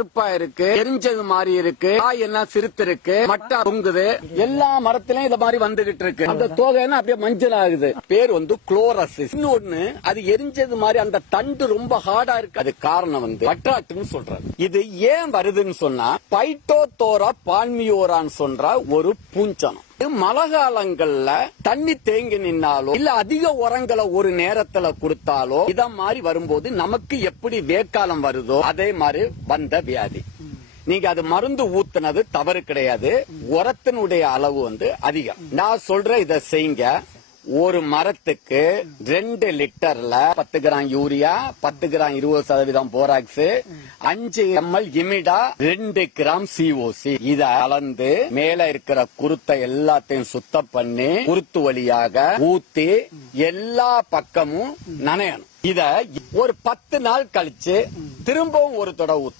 கருப்பா இருக்கு எரிஞ்சது மாதிரி இருக்கு காய் எல்லாம் சிறுத்து இருக்கு மட்டா தொங்குது. எல்லா மரத்திலயும் இந்த மாதிரி வந்துகிட்டு இருக்கு. அந்த தோகை அப்படியே மஞ்சள் ஆகுது. பேர் வந்து குளோரசிஸ். இன்னொன்னு அது எரிஞ்சது மாதிரி அந்த தண்டு ரொம்ப ஹார்டா இருக்கு. அது காரணம் வந்து வட்டாட்டுன்னு சொல்றாரு இது ஏன் வருதுன்னு சொன்னா பைட்டோதோரா பால்மியோரான்னு சொல்ற ஒரு பூஞ்சனம். மழை காலங்கள்ல தண்ணி தேங்கி நின்னாலோ இல்ல அதிக உரங்களை ஒரு நேரத்துல கொடுத்தாலோ இத மாதிரி வரும்போது நமக்கு எப்படி வேக்காலம் வருதோ அதே மாதிரி வந்த வியாதி. நீங்க அது மருந்து ஊத்துனது தவறு கிடையாது. உரத்தினுடைய அளவு வந்து அதிகம். நான் சொல்ற இத செய்யுங்க. ஒரு மரத்துக்கு ரெண்டு லிட்டர்ல பத்து கிராம் யூரியா பத்து கிராம் இருபது சதவீதம் போராக்ஸ் அஞ்சு எம்எல் இமிடா ரெண்டு கிராம் சிஓசி இத அளந்து மேல இருக்கிற குருத்தை எல்லாத்தையும் சுத்தம் பண்ணி குருத்து வழியாக ஊத்தி எல்லா பக்கமும் நனையணும். இத ஒரு பத்து நாள் கழிச்சு திரும்பவும் ஒரு தடவை ஊத்து.